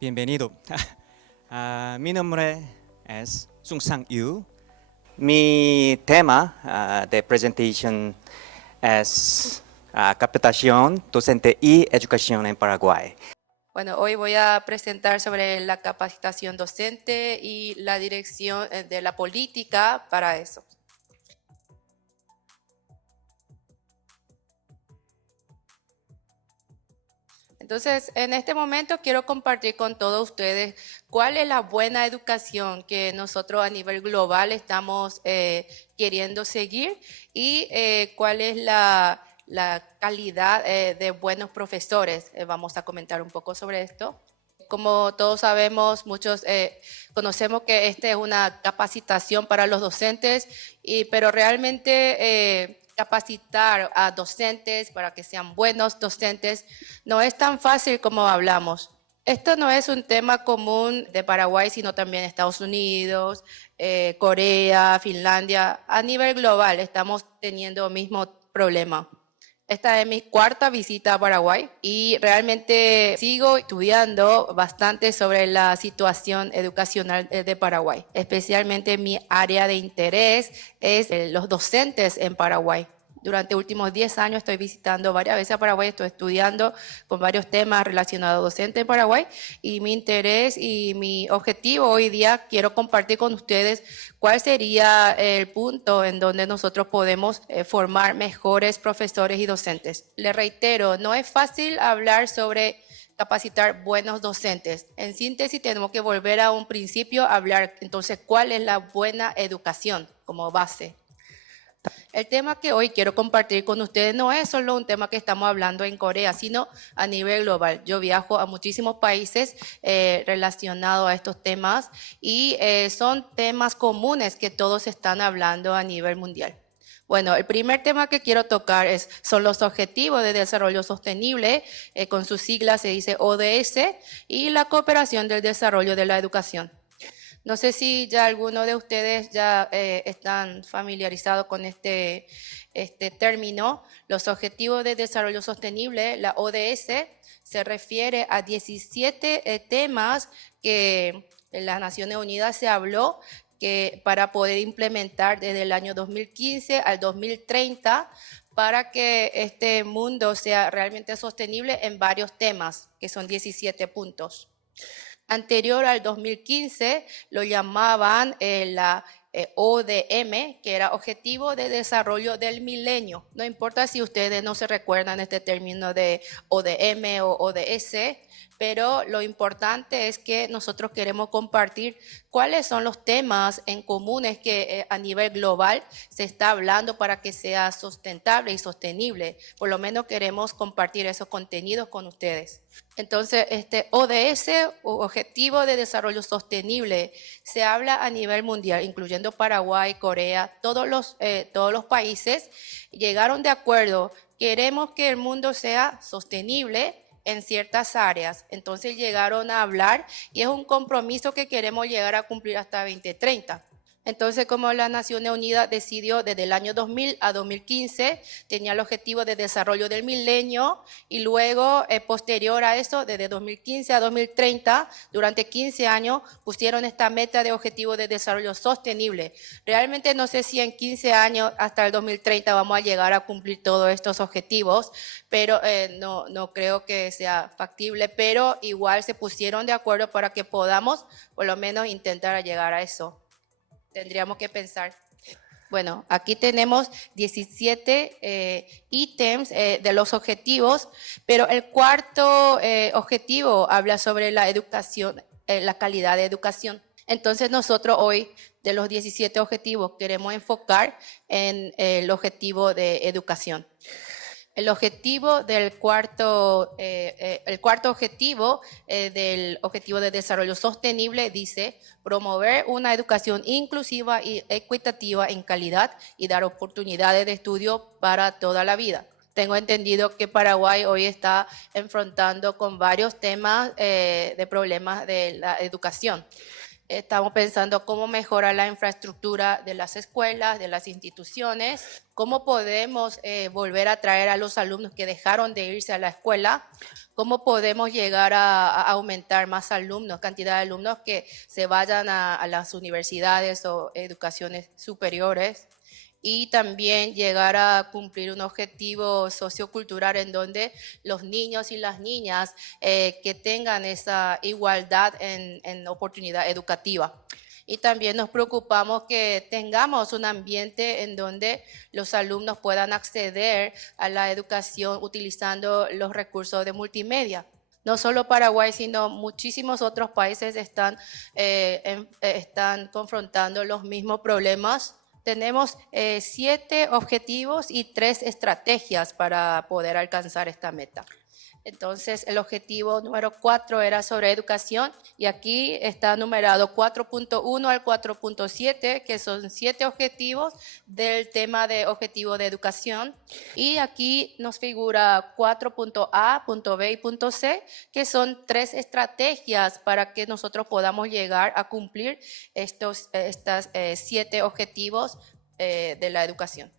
Bienvenido. Mi nombre es Sung Sang Yu. Mi tema de presentación es capacitación docente y educación en Paraguay. Bueno, hoy voy a presentar sobre la capacitación docente y la dirección de la política para eso. Entonces, en este momento quiero compartir con todos ustedes cuál es la buena educación que nosotros a nivel global estamos queriendo seguir y cuál es la calidad de buenos profesores. Vamos a comentar un poco sobre esto. Como todos sabemos, muchos conocemos que esta es una capacitación para los docentes, pero realmente capacitar a docentes para que sean buenos docentes no es tan fácil como hablamos. Esto no es un tema común de Paraguay, sino también Estados Unidos, Corea, Finlandia. A nivel global estamos teniendo el mismo problema. Esta es mi cuarta visita a Paraguay y realmente sigo estudiando bastante sobre la situación educacional de Paraguay. Especialmente mi área de interés es los docentes en Paraguay. Durante los últimos 10 años estoy visitando varias veces a Paraguay, estoy estudiando con varios temas relacionados a docentes en Paraguay y mi interés y mi objetivo hoy día quiero compartir con ustedes cuál sería el punto en donde nosotros podemos formar mejores profesores y docentes. Les reitero, no es fácil hablar sobre capacitar buenos docentes. En síntesis, tenemos que volver a un principio a hablar entonces cuál es la buena educación como base. El tema que hoy quiero compartir con ustedes no es solo un tema que estamos hablando en Corea, sino a nivel global. Yo viajo a muchísimos países relacionados a estos temas y son temas comunes que todos están hablando a nivel mundial. Bueno, el primer tema que quiero tocar son los Objetivos de Desarrollo Sostenible, con sus siglas se dice ODS, y la cooperación del desarrollo de la educación. No sé si ya alguno de ustedes ya están familiarizados con este término. Los Objetivos de Desarrollo Sostenible, la ODS, se refiere a 17 temas que en las Naciones Unidas se habló que para poder implementar desde el año 2015 al 2030 para que este mundo sea realmente sostenible en varios temas, que son 17 puntos. Anterior al 2015 lo llamaban la ODM, que era Objetivo de Desarrollo del Milenio. No importa si ustedes no se recuerdan este término de ODM o ODS, pero lo importante es que nosotros queremos compartir cuáles son los temas en comunes que a nivel global se está hablando para que sea sustentable y sostenible. Por lo menos queremos compartir esos contenidos con ustedes. Entonces, este ODS, Objetivo de Desarrollo Sostenible, se habla a nivel mundial, incluyendo Paraguay, Corea, todos los países llegaron de acuerdo. Queremos que el mundo sea sostenible en ciertas áreas. Entonces llegaron a hablar y es un compromiso que queremos llegar a cumplir hasta 2030. Entonces, como la Naciones Unidas decidió desde el año 2000 a 2015, tenía el objetivo de desarrollo del milenio y luego, posterior a eso, desde 2015 a 2030, durante 15 años, pusieron esta meta de objetivo de desarrollo sostenible. Realmente no sé si en 15 años hasta el 2030 vamos a llegar a cumplir todos estos objetivos, pero no creo que sea factible, pero igual se pusieron de acuerdo para que podamos por lo menos intentar llegar a eso. Tendríamos que pensar. Bueno, aquí tenemos 17 ítems de los objetivos, pero el cuarto objetivo habla sobre la educación, la calidad de educación. Entonces nosotros hoy, de los 17 objetivos, queremos enfocar en el objetivo de educación. El objetivo del el cuarto objetivo del Objetivo de Desarrollo Sostenible dice promover una educación inclusiva y equitativa en calidad y dar oportunidades de estudio para toda la vida. Tengo entendido que Paraguay hoy está enfrentando con varios temas de problemas de la educación. Estamos pensando cómo mejorar la infraestructura de las escuelas, de las instituciones, cómo podemos volver a traer a los alumnos que dejaron de irse a la escuela, cómo podemos llegar a aumentar más alumnos, cantidad de alumnos que se vayan a las universidades o educaciones superiores. Y también llegar a cumplir un objetivo sociocultural en donde los niños y las niñas que tengan esa igualdad en oportunidad educativa. Y también nos preocupamos que tengamos un ambiente en donde los alumnos puedan acceder a la educación utilizando los recursos de multimedia. No solo Paraguay, sino muchísimos otros países están confrontando los mismos problemas. Tenemos 7 objetivos y 3 estrategias para poder alcanzar esta meta. Entonces, el objetivo número 4 era sobre educación y aquí está numerado 4.1 al 4.7, que son 7 objetivos del tema de objetivo de educación. Y aquí nos figura 4.A, .B y .C, que son 3 estrategias para que nosotros podamos llegar a cumplir estos 7 objetivos de la educación.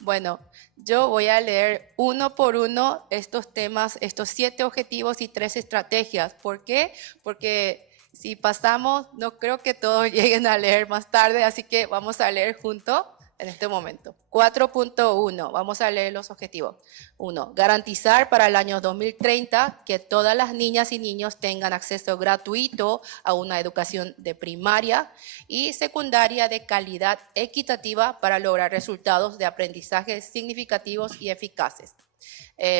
Bueno, yo voy a leer uno por uno estos temas, estos 7 objetivos y 3 estrategias. ¿Por qué? Porque si pasamos, no creo que todos lleguen a leer más tarde, así que vamos a leer juntos en este momento. 4.1, vamos a leer los objetivos. 1. Garantizar para el año 2030 que todas las niñas y niños tengan acceso gratuito a una educación de primaria y secundaria de calidad equitativa para lograr resultados de aprendizaje significativos y eficaces.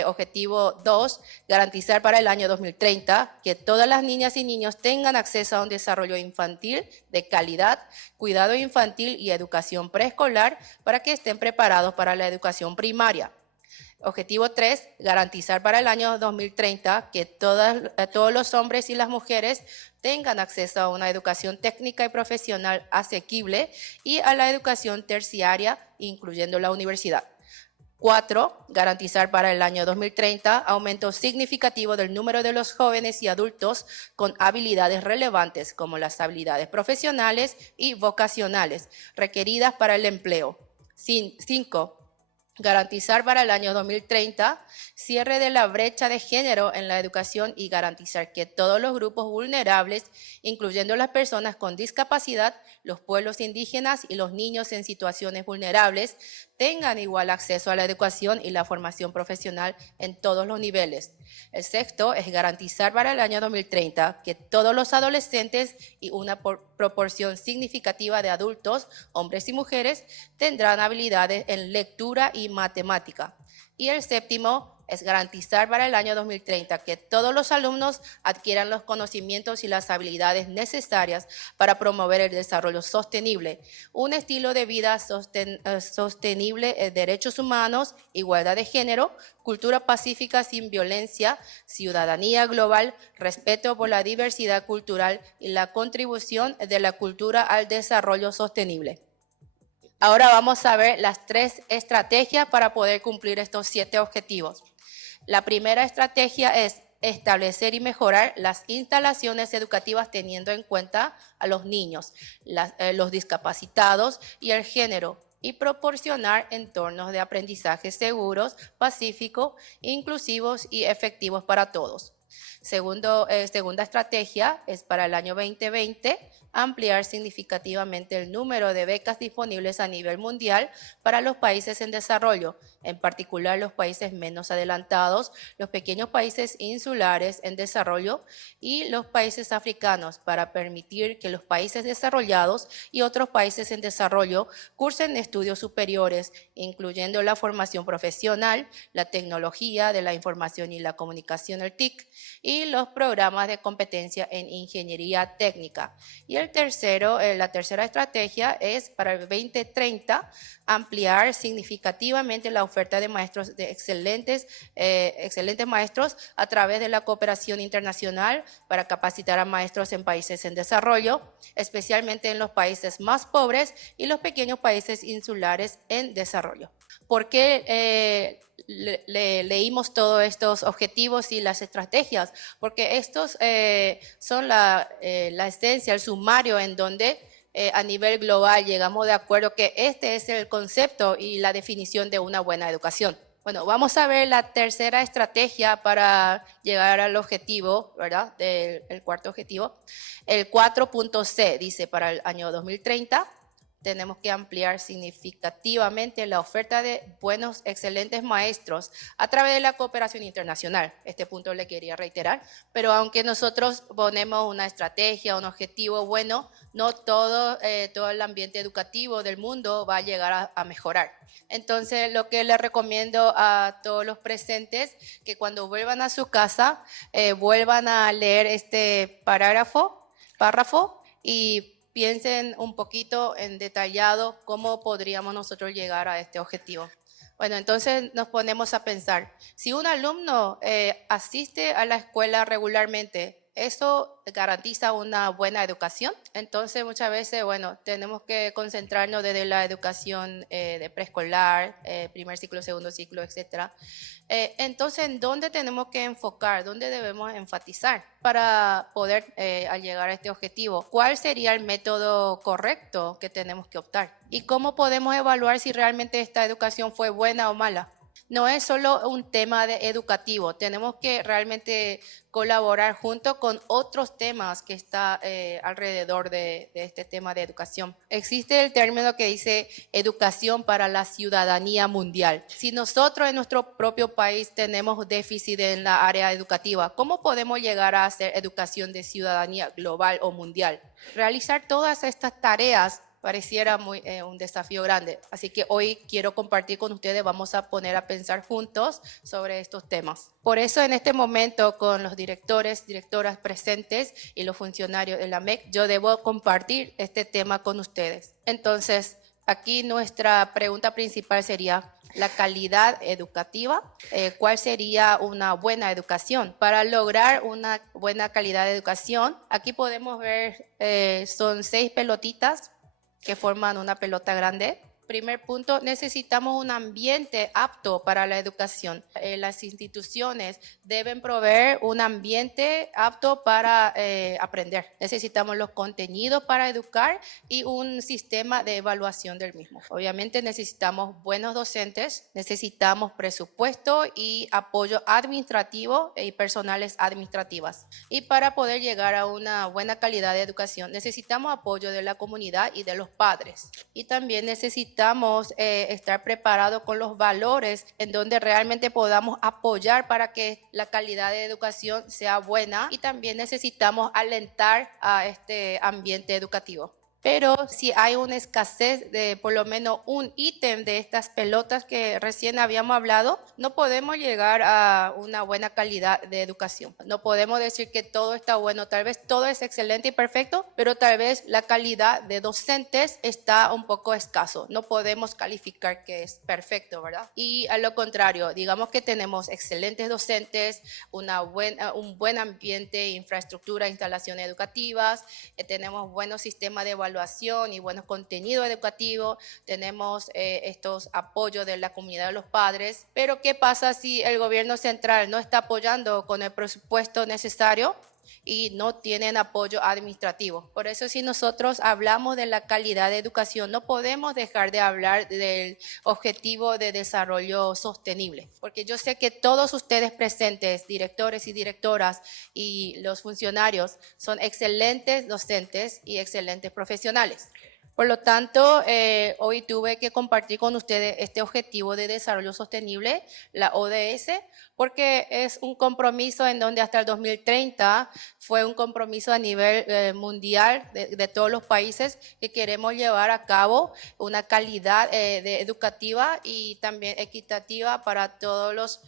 Objetivo 2, garantizar para el año 2030 que todas las niñas y niños tengan acceso a un desarrollo infantil de calidad, cuidado infantil y educación preescolar para que estén preparados para la educación primaria. Objetivo 3, garantizar para el año 2030 que todos los hombres y las mujeres tengan acceso a una educación técnica y profesional asequible y a la educación terciaria, incluyendo la universidad. 4. Garantizar para el año 2030 aumento significativo del número de los jóvenes y adultos con habilidades relevantes como las habilidades profesionales y vocacionales requeridas para el empleo. 5. Garantizar para el año 2030 cierre de la brecha de género en la educación y garantizar que todos los grupos vulnerables, incluyendo las personas con discapacidad, los pueblos indígenas y los niños en situaciones vulnerables, tengan igual acceso a la educación y la formación profesional en todos los niveles. El 6 es garantizar para el año 2030 que todos los adolescentes y una proporción significativa de adultos, hombres y mujeres, tendrán habilidades en lectura y matemática. Y el 7 es garantizar para el año 2030 que todos los alumnos adquieran los conocimientos y las habilidades necesarias para promover el desarrollo sostenible, un estilo de vida sostenible, derechos humanos, igualdad de género, cultura pacífica sin violencia, ciudadanía global, respeto por la diversidad cultural y la contribución de la cultura al desarrollo sostenible. Ahora vamos a ver las 3 estrategias para poder cumplir estos 7 objetivos. La primera estrategia es establecer y mejorar las instalaciones educativas teniendo en cuenta a los niños, los discapacitados y el género, y proporcionar entornos de aprendizaje seguros, pacíficos, inclusivos y efectivos para todos. Segunda estrategia es para el año 2020, ampliar significativamente el número de becas disponibles a nivel mundial para los países en desarrollo, en particular los países menos adelantados, los pequeños países insulares en desarrollo y los países africanos, para permitir que los países desarrollados y otros países en desarrollo cursen estudios superiores, incluyendo la formación profesional, la tecnología de la información y la comunicación, el TIC, y los programas de competencia en ingeniería técnica. Y la tercera estrategia es para el 2030 ampliar significativamente la oferta de maestros, de excelentes maestros a través de la cooperación internacional para capacitar a maestros en países en desarrollo, especialmente en los países más pobres y los pequeños países insulares en desarrollo. ¿Por qué leímos todos estos objetivos y las estrategias? Porque estos son la esencia, el sumario en donde a nivel global llegamos de acuerdo que este es el concepto y la definición de una buena educación. Bueno, vamos a ver la tercera estrategia para llegar al objetivo, ¿verdad? El cuarto objetivo. El 4.c dice para el año 2030 tenemos que ampliar significativamente la oferta de buenos, excelentes maestros a través de la cooperación internacional. Este punto le quería reiterar, pero aunque nosotros ponemos una estrategia, un objetivo bueno, no todo el ambiente educativo del mundo va a llegar a mejorar. Entonces, lo que les recomiendo a todos los presentes, que cuando vuelvan a su casa, vuelvan a leer este párrafo y piensen un poquito en detallado cómo podríamos nosotros llegar a este objetivo. Bueno, entonces nos ponemos a pensar, si un alumno asiste a la escuela regularmente, ¿eso garantiza una buena educación? Entonces muchas veces, bueno, tenemos que concentrarnos desde la educación de preescolar, primer ciclo, segundo ciclo, etcétera. Entonces, ¿en dónde tenemos que enfocar? ¿Dónde debemos enfatizar para poder llegar a este objetivo? ¿Cuál sería el método correcto que tenemos que optar? ¿Y cómo podemos evaluar si realmente esta educación fue buena o mala? No es solo un tema educativo, tenemos que realmente colaborar junto con otros temas que está alrededor de este tema de educación. Existe el término que dice educación para la ciudadanía mundial. Si nosotros en nuestro propio país tenemos déficit en la área educativa, ¿cómo podemos llegar a hacer educación de ciudadanía global o mundial? Realizar todas estas tareas pareciera un desafío grande. Así que hoy quiero compartir con ustedes, vamos a poner a pensar juntos sobre estos temas. Por eso en este momento con los directores, directoras presentes y los funcionarios de la MEC, yo debo compartir este tema con ustedes. Entonces, aquí nuestra pregunta principal sería la calidad educativa. ¿Cuál sería una buena educación? Para lograr una buena calidad de educación, aquí podemos ver, son 6 pelotitas que forman una pelota grande. Primer punto, necesitamos un ambiente apto para la educación. Las instituciones deben proveer un ambiente apto para aprender. Necesitamos los contenidos para educar y un sistema de evaluación del mismo. Obviamente necesitamos buenos docentes, necesitamos presupuesto y apoyo administrativo y personales administrativas. Y para poder llegar a una buena calidad de educación necesitamos apoyo de la comunidad y de los padres. Y también necesitamos estar preparados con los valores en donde realmente podamos apoyar para que la calidad de educación sea buena, y también necesitamos alentar a este ambiente educativo. Pero si hay una escasez de por lo menos un ítem de estas pelotas que recién habíamos hablado, no podemos llegar a una buena calidad de educación. No podemos decir que todo está bueno, tal vez todo es excelente y perfecto, pero tal vez la calidad de docentes está un poco escaso. No podemos calificar que es perfecto, ¿verdad? Y a lo contrario, digamos que tenemos excelentes docentes, un buen ambiente, infraestructura, instalaciones educativas, tenemos buenos sistemas de evaluación y buenos contenidos educativos, tenemos estos apoyos de la comunidad de los padres, pero ¿qué pasa si el gobierno central no está apoyando con el presupuesto necesario y no tienen apoyo administrativo? Por eso, si nosotros hablamos de la calidad de educación, no podemos dejar de hablar del objetivo de desarrollo sostenible, porque yo sé que todos ustedes presentes, directores y directoras y los funcionarios, son excelentes docentes y excelentes profesionales. Por lo tanto, hoy tuve que compartir con ustedes este objetivo de desarrollo sostenible, la ODS, porque es un compromiso en donde hasta el 2030 fue un compromiso a nivel mundial de todos los países que queremos llevar a cabo una calidad educativa y también equitativa para todos los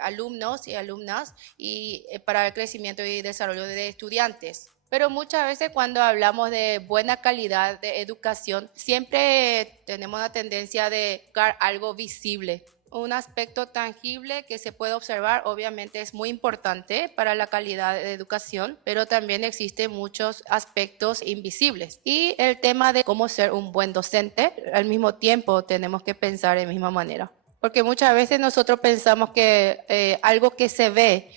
alumnos y alumnas y para el crecimiento y desarrollo de estudiantes. Pero muchas veces cuando hablamos de buena calidad de educación, siempre tenemos la tendencia de buscar algo visible. Un aspecto tangible que se puede observar, obviamente es muy importante para la calidad de educación, pero también existen muchos aspectos invisibles. Y el tema de cómo ser un buen docente, al mismo tiempo tenemos que pensar de la misma manera. Porque muchas veces nosotros pensamos que algo que se ve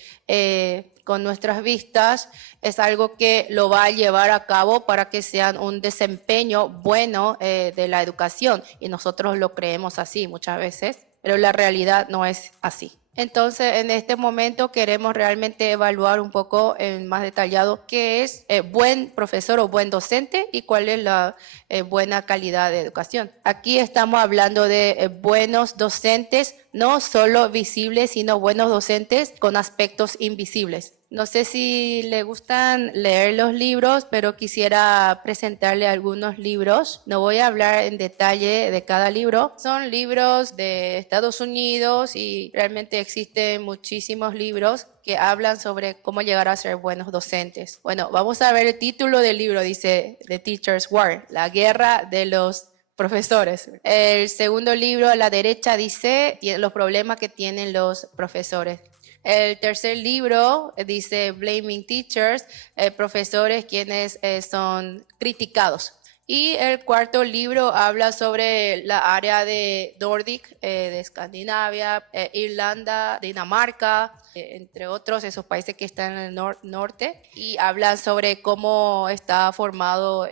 con nuestras vistas es algo que lo va a llevar a cabo para que sea un desempeño bueno de la educación. Y nosotros lo creemos así muchas veces, pero la realidad no es así. Entonces, en este momento queremos realmente evaluar un poco en más detallado qué es buen profesor o buen docente y cuál es la buena calidad de educación. Aquí estamos hablando de buenos docentes, no solo visibles, sino buenos docentes con aspectos invisibles. No sé si le gustan leer los libros, pero quisiera presentarle algunos libros. No voy a hablar en detalle de cada libro. Son libros de Estados Unidos y realmente existen muchísimos libros que hablan sobre cómo llegar a ser buenos docentes. Bueno, vamos a ver el título del libro, dice The Teacher's War, la guerra de los profesores. El segundo libro a la derecha dice los problemas que tienen los profesores. El tercer libro dice Blaming Teachers, profesores quienes son criticados. Y el cuarto libro habla sobre la área de Nordic, de Escandinavia, Irlanda, Dinamarca, entre otros, esos países que están en el norte, y hablan sobre cómo está formado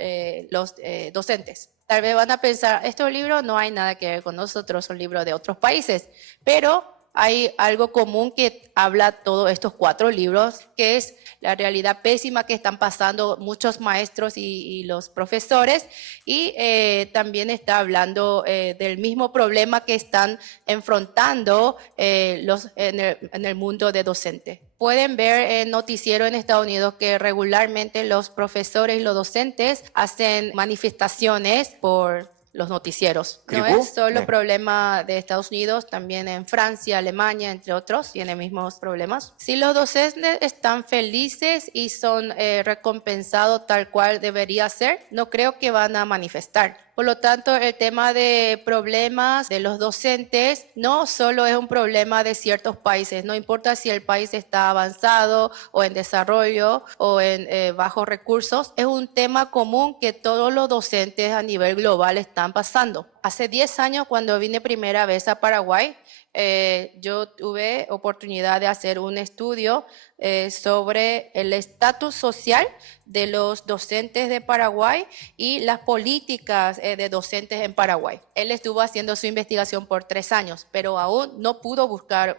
los docentes. Tal vez van a pensar, estos libros no hay nada que ver con nosotros, son libros de otros países, pero hay algo común que habla todos estos 4 libros, que es la realidad pésima que están pasando muchos maestros y los profesores, y también está hablando del mismo problema que están enfrentando en el mundo de docente. Pueden ver en noticiero en Estados Unidos que regularmente los profesores y los docentes hacen manifestaciones por los noticieros. No es solo problema de Estados Unidos, también en Francia, Alemania, entre otros, tienen mismos problemas. Si los docentes están felices y son recompensados tal cual debería ser, no creo que van a manifestar. Por lo tanto, el tema de problemas de los docentes no solo es un problema de ciertos países, no importa si el país está avanzado o en desarrollo o en bajos recursos, es un tema común que todos los docentes a nivel global están pasando. Hace 10 años, cuando vine primera vez a Paraguay, yo tuve oportunidad de hacer un estudio sobre el estatus social de los docentes de Paraguay y las políticas de docentes en Paraguay. Él estuvo haciendo su investigación por 3 años, pero aún no pudo buscar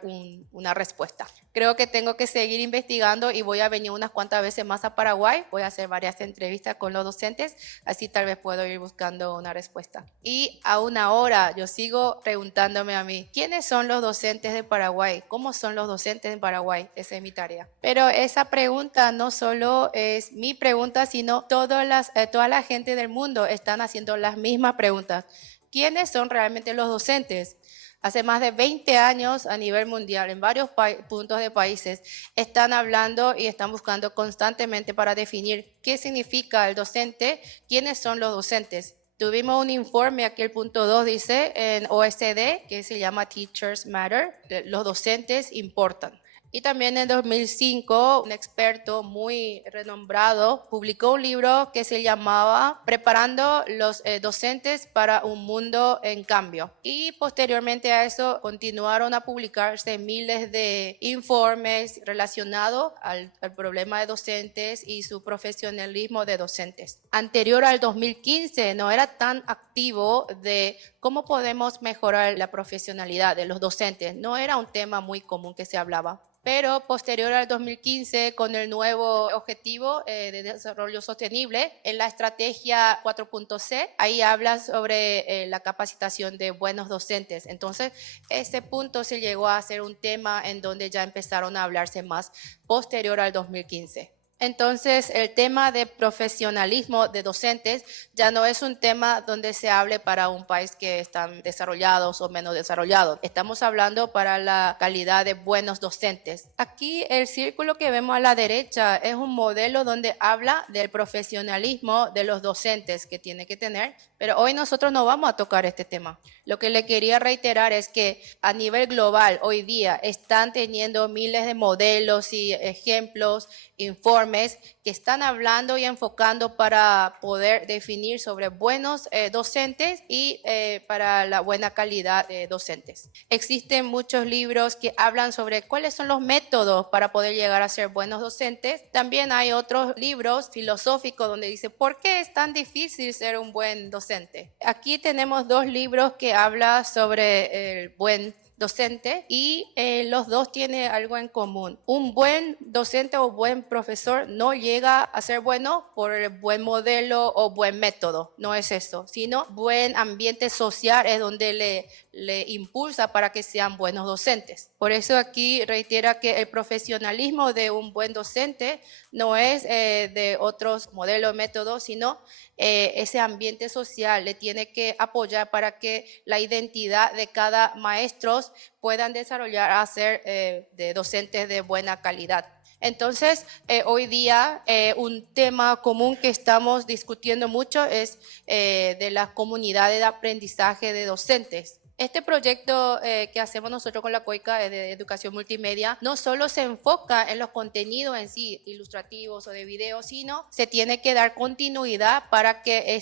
una respuesta. Creo que tengo que seguir investigando y voy a venir unas cuantas veces más a Paraguay. Voy a hacer varias entrevistas con los docentes, así tal vez puedo ir buscando una respuesta. Y aún ahora yo sigo preguntándome a mí, ¿quiénes son los docentes de Paraguay? ¿Cómo son los docentes en Paraguay? Esa es mi tarea. Pero esa pregunta no solo es mi pregunta, sino toda la gente del mundo están haciendo las mismas preguntas. ¿Quiénes son realmente los docentes? Hace más de 20 años a nivel mundial, en varios puntos de países, están hablando y están buscando constantemente para definir qué significa el docente, quiénes son los docentes. Tuvimos un informe, aquí el punto 2 dice, en OECD, que se llama Teachers Matter, los docentes importan. Y también en 2005, un experto muy renombrado publicó un libro que se llamaba Preparando los docentes para un mundo en cambio. Y posteriormente a eso continuaron a publicarse miles de informes relacionados al problema de docentes y su profesionalismo de docentes. Anterior al 2015 no era tan activo de cómo podemos mejorar la profesionalidad de los docentes. No era un tema muy común que se hablaba. Pero posterior al 2015, con el nuevo objetivo de desarrollo sostenible, en la estrategia 4.c, ahí habla sobre la capacitación de buenos docentes. Entonces, ese punto se llegó a ser un tema en donde ya empezaron a hablarse más posterior al 2015. Entonces, el tema de profesionalismo de docentes ya no es un tema donde se hable para un país que están desarrollados o menos desarrollados. Estamos hablando para la calidad de buenos docentes. Aquí el círculo que vemos a la derecha es un modelo donde habla del profesionalismo de los docentes que tiene que tener, pero hoy nosotros no vamos a tocar este tema. Lo que le quería reiterar es que a nivel global hoy día están teniendo miles de modelos y ejemplos, informes que están hablando y enfocando para poder definir sobre buenos docentes y para la buena calidad de docentes. Existen muchos libros que hablan sobre cuáles son los métodos para poder llegar a ser buenos docentes. También hay otros libros filosóficos donde dice ¿por qué es tan difícil ser un buen docente? Aquí tenemos dos libros que hablan sobre el buen docente y los dos tienen algo en común. Un buen docente o buen profesor no llega a ser bueno por el buen modelo o buen método, no es eso, sino buen ambiente social es donde le impulsa para que sean buenos docentes. Por eso aquí reitera que el profesionalismo de un buen docente no es de otros modelos, métodos, sino ese ambiente social le tiene que apoyar para que la identidad de cada maestro puedan desarrollar a ser de docentes de buena calidad. Entonces, hoy día un tema común que estamos discutiendo mucho es de las comunidades de aprendizaje de docentes. Este proyecto que hacemos nosotros con la COICA de educación multimedia no solo se enfoca en los contenidos en sí, ilustrativos o de video, sino se tiene que dar continuidad para que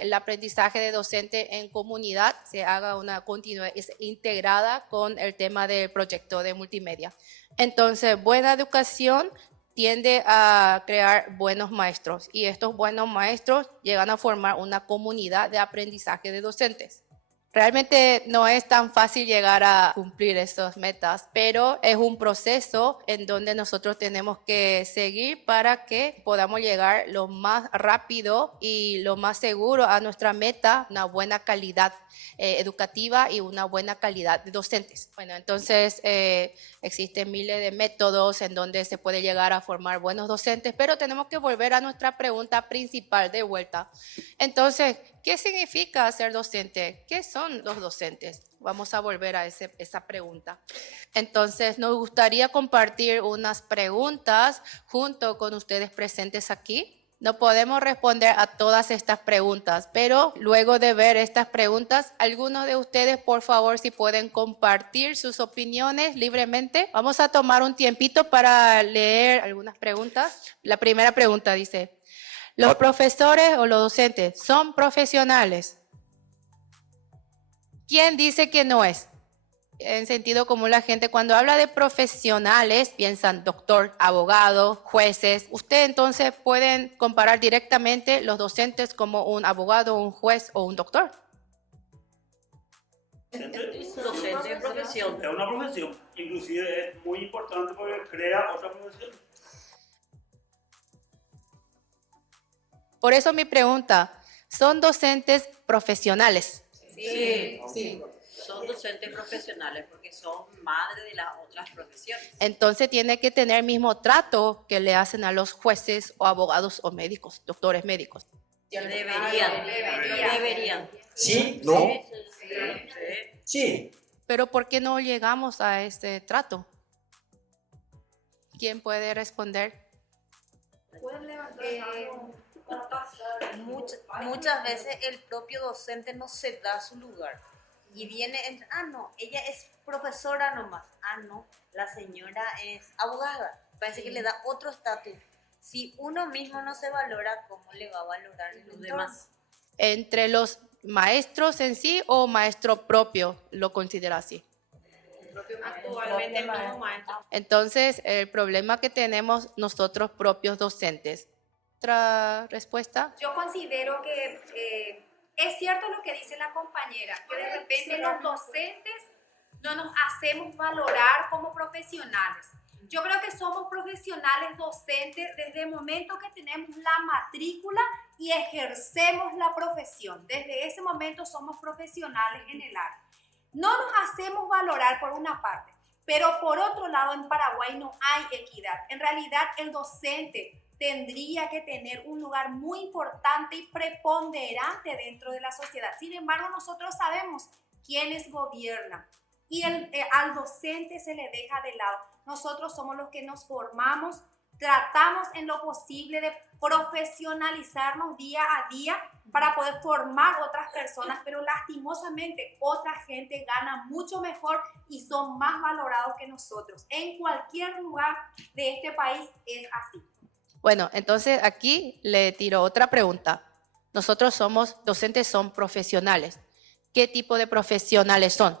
el aprendizaje de docente en comunidad se haga una continuidad integrada con el tema del proyecto de multimedia. Entonces, buena educación tiende a crear buenos maestros y estos buenos maestros llegan a formar una comunidad de aprendizaje de docentes. Realmente no es tan fácil llegar a cumplir esas metas, pero es un proceso en donde nosotros tenemos que seguir para que podamos llegar lo más rápido y lo más seguro a nuestra meta, una buena calidad educativa y una buena calidad de docentes. Bueno, entonces existen miles de métodos en donde se puede llegar a formar buenos docentes, pero tenemos que volver a nuestra pregunta principal de vuelta. Entonces, ¿qué significa ser docente? ¿Qué son los docentes? Vamos a volver a esa pregunta. Entonces, nos gustaría compartir unas preguntas junto con ustedes presentes aquí. No podemos responder a todas estas preguntas, pero luego de ver estas preguntas, algunos de ustedes, por favor, si pueden compartir sus opiniones libremente. Vamos a tomar un tiempito para leer algunas preguntas. La primera pregunta dice, ¿los profesores o los docentes son profesionales? ¿Quién dice que no es? En sentido común, la gente cuando habla de profesionales piensan doctor, abogado, jueces. Usted entonces pueden comparar directamente los docentes como un abogado, un juez o un doctor. Docente es profesión. Es una profesión. Inclusive es muy importante porque crea otra profesión. Por eso mi pregunta, ¿son docentes profesionales? Sí. Son docentes profesionales porque son madres de las otras profesiones. Entonces tiene que tener el mismo trato que le hacen a los jueces o abogados o médicos, doctores médicos. Deberían. ¿Sí? ¿No? Sí. Sí. Pero ¿por qué no llegamos a este trato? ¿Quién puede responder? Muchas veces el propio docente no se da su lugar y viene, no, ella es profesora nomás, no, la señora es abogada, parece que le da otro estatus. Si uno mismo no se valora, ¿cómo le va a valorar los demás? ¿Entre los maestros en sí o maestro propio lo considera así? Actualmente el mismo maestro. Entonces, el problema que tenemos nosotros propios docentes. ¿Otra respuesta? Yo considero que es cierto lo que dice la compañera, que de repente los docentes no nos hacemos valorar como profesionales. Yo creo que somos profesionales docentes desde el momento que tenemos la matrícula y ejercemos la profesión. Desde ese momento somos profesionales en el área. No nos hacemos valorar por una parte, pero por otro lado en Paraguay no hay equidad. En realidad el docente tendría que tener un lugar muy importante y preponderante dentro de la sociedad. Sin embargo, nosotros sabemos quiénes gobiernan y al docente se le deja de lado. Nosotros somos los que nos formamos, tratamos en lo posible de profesionalizarnos día a día para poder formar otras personas, pero lastimosamente otra gente gana mucho mejor y son más valorados que nosotros. En cualquier lugar de este país es así. Bueno, entonces aquí le tiro otra pregunta. Nosotros somos docentes, son profesionales. ¿Qué tipo de profesionales son?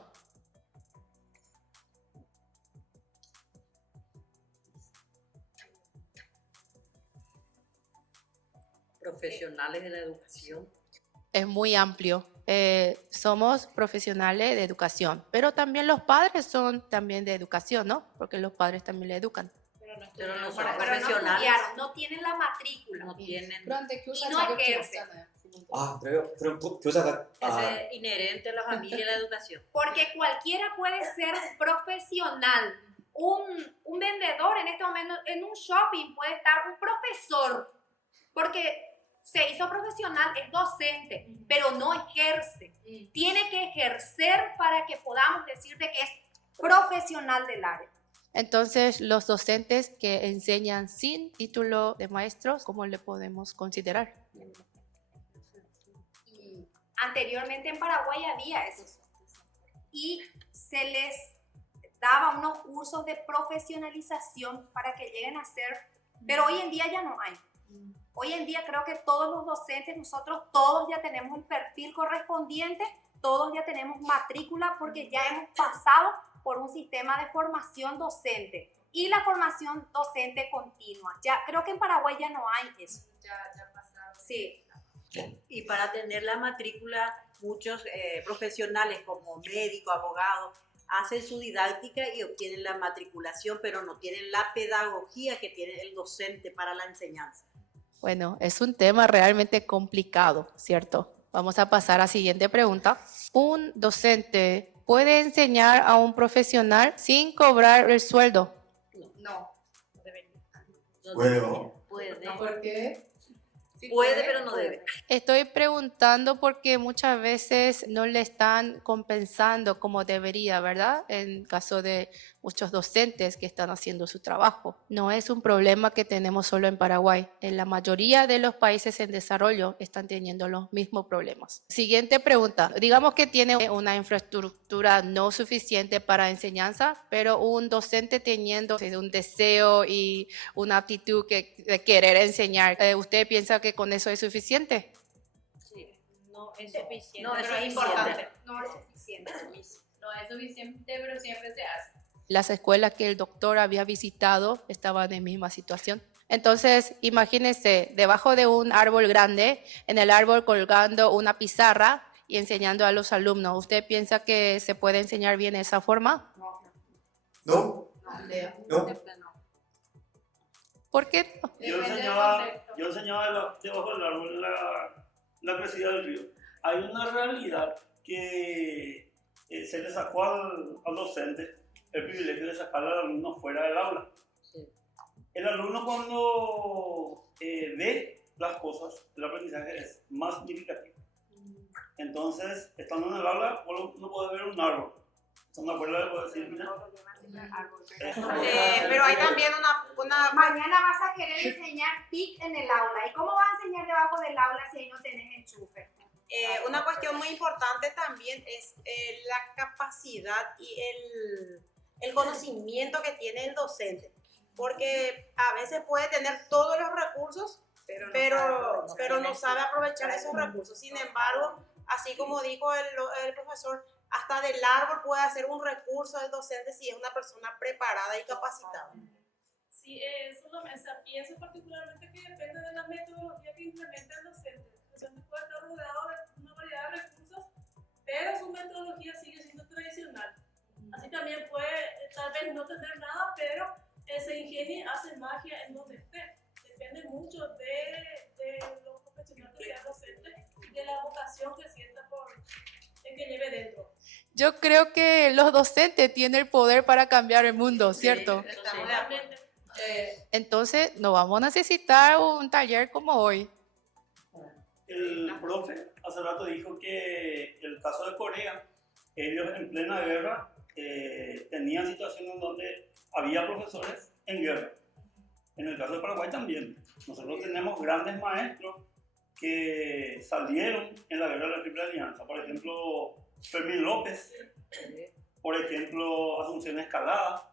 Profesionales de la educación. Es muy amplio. Somos profesionales de educación, pero también los padres son también de educación, ¿no? Porque los padres también le educan. Pero no son Pero no profesionales. estudiaron, no tienen la matrícula. No tienen. Y no ejercen. 아, 그래요? 그럼 교사가 Es inherente a la familia y la educación. Porque cualquiera puede ser profesional. Un vendedor en este momento en un shopping puede estar un profesor. Porque se hizo profesional, es docente, pero no ejerce. Tiene que ejercer para que podamos decir de que es profesional del área. Entonces, los docentes que enseñan sin título de maestros, ¿cómo le podemos considerar? Anteriormente en Paraguay había eso. Y se les daba unos cursos de profesionalización para que lleguen a ser, pero hoy en día ya no hay. Hoy en día creo que todos los docentes, nosotros todos ya tenemos el perfil correspondiente, todos ya tenemos matrícula porque ya hemos pasado por un sistema de formación docente y la formación docente continua. Ya creo que en Paraguay ya no hay eso. Ya pasaron. Sí. Y para tener la matrícula, muchos profesionales como médicos, abogados, hacen su didáctica y obtienen la matriculación, pero no tienen la pedagogía que tiene el docente para la enseñanza. Bueno, es un tema realmente complicado, ¿cierto? Vamos a pasar a la siguiente pregunta. ¿Un docente puede enseñar a un profesional sin cobrar el sueldo? No. 왜요? Puede, ¿Por qué? puede, pero no debe. Estoy preguntando porque muchas veces no le están compensando como debería, ¿verdad? En caso de muchos docentes que están haciendo su trabajo. No es un problema que tenemos solo en Paraguay. En la mayoría de los países en desarrollo están teniendo los mismos problemas. Siguiente pregunta. Digamos que tiene una infraestructura no suficiente para enseñanza, pero un docente teniendo un deseo y una aptitud de querer enseñar, ¿usted piensa que con eso es suficiente? No es suficiente. No, eso pero es importante. No es suficiente. No es suficiente, pero siempre se hace. Las escuelas que el doctor había visitado estaban en misma situación. Entonces, imagínense, debajo de un árbol grande, en el árbol colgando una pizarra y enseñando a los alumnos. ¿Usted piensa que se puede enseñar bien de esa forma? No? No? ¿Por qué no? Yo Depende del enseñaba contexto. debajo del árbol la crecida del río. Hay una realidad que se le sacó al docente el privilegio de sacar al alumno fuera del aula. Sí. El alumno cuando ve las cosas, el aprendizaje es más significativo. Entonces, estando en el aula, uno puede ver un árbol. Una abuela le puede decir, mira, Pero hay también una Mañana vas a querer enseñar TIC en el aula. ¿Y cómo vas a enseñar debajo del aula si ahí no tenés enchufe? una cuestión muy importante también es la capacidad y el conocimiento que tiene el docente, porque a veces puede tener todos los recursos, pero no sabe aprovechar esos recursos. Sin embargo, así como dijo el profesor, hasta del árbol puede hacer un recurso el docente si es una persona preparada y capacitada. Sí, eso lo pienso particularmente que depende de la metodología que implementa el docente. El docente puede estar rodeado de una variedad de recursos, pero su metodología sigue siendo tradicional. Así también puede tal vez no tener nada, pero se ingenia, hace magia en donde esté. Depende mucho de los profesionales que sean docentes y de la vocación que sienta por el que lleve dentro. Yo creo que los docentes tienen el poder para cambiar el mundo, ¿cierto? Totalmente. Entonces, no vamos a necesitar un taller como hoy. El profe hace rato dijo que el caso de Corea, ellos en plena guerra tenían situaciones donde había profesores en guerra. En el caso de Paraguay también. Nosotros tenemos grandes maestros que salieron en la guerra de la Triple Alianza. Por ejemplo, Fermín López, por ejemplo, Asunción Escalada,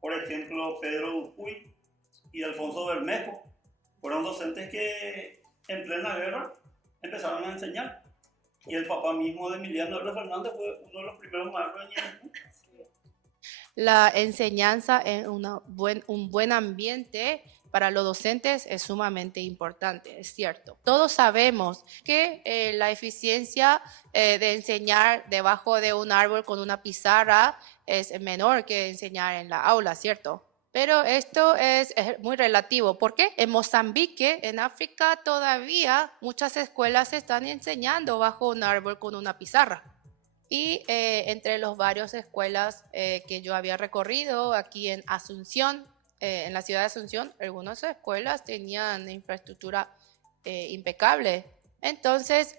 por ejemplo, Pedro Dupuy y Alfonso Bermejo. Fueron docentes que en plena guerra empezaron a enseñar. Y el papá mismo de Emiliano R. Fernández fue uno de los primeros maestros de Ñeembucú. La enseñanza en un buen ambiente para los docentes es sumamente importante, es cierto. Todos sabemos que la eficiencia de enseñar debajo de un árbol con una pizarra es menor que enseñar en la aula, ¿cierto? Pero esto es muy relativo. ¿Por qué? En Mozambique, en África, todavía muchas escuelas están enseñando bajo un árbol con una pizarra. Y entre los varios escuelas que yo había recorrido aquí en Asunción, en la ciudad de Asunción, algunas escuelas tenían infraestructura impecable. Entonces,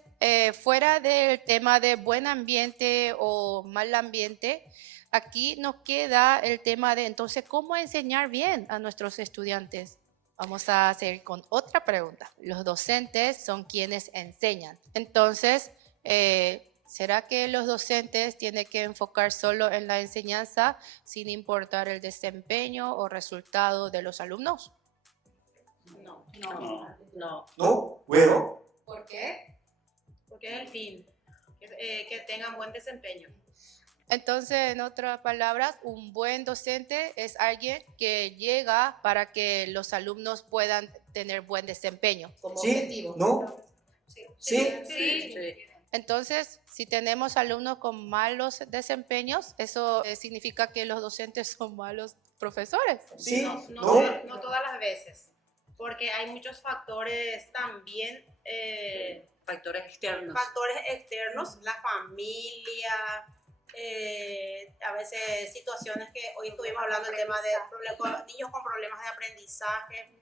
fuera del tema de buen ambiente o mal ambiente, aquí nos queda el tema de entonces cómo enseñar bien a nuestros estudiantes. Vamos a seguir con otra pregunta. Los docentes son quienes enseñan. Entonces, ¿será que los docentes tienen que enfocar solo en la enseñanza sin importar el desempeño o resultado de los alumnos? No? 왜요? ¿Por qué? Porque es el fin, que tengan buen desempeño. Entonces, en otras palabras, un buen docente es alguien que llega para que los alumnos puedan tener buen desempeño como ¿Sí? objetivo. ¿No? ¿Sí? Entonces, si tenemos alumnos con malos desempeños, ¿eso significa que los docentes son malos profesores? ¿Sí? No todas las veces, porque hay muchos factores también, Factores externos. la familia, a veces situaciones que hoy estuvimos hablando del tema de niños con problemas de aprendizaje.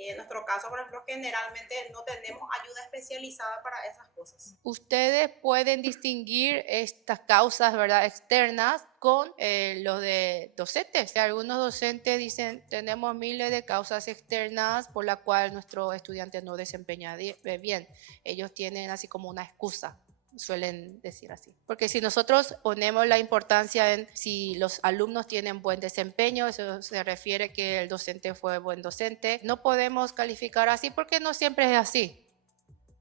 En nuestro caso, por ejemplo, generalmente no tenemos ayuda especializada para esas cosas. Ustedes pueden distinguir estas causas, ¿verdad?, externas con los de docentes. Algunos docentes dicen, tenemos miles de causas externas por la cual nuestro estudiante no desempeña bien. Ellos tienen así como una excusa. Suelen decir así. Porque si nosotros ponemos la importancia en si los alumnos tienen buen desempeño, eso se refiere que el docente fue buen docente, no podemos calificar así porque no siempre es así.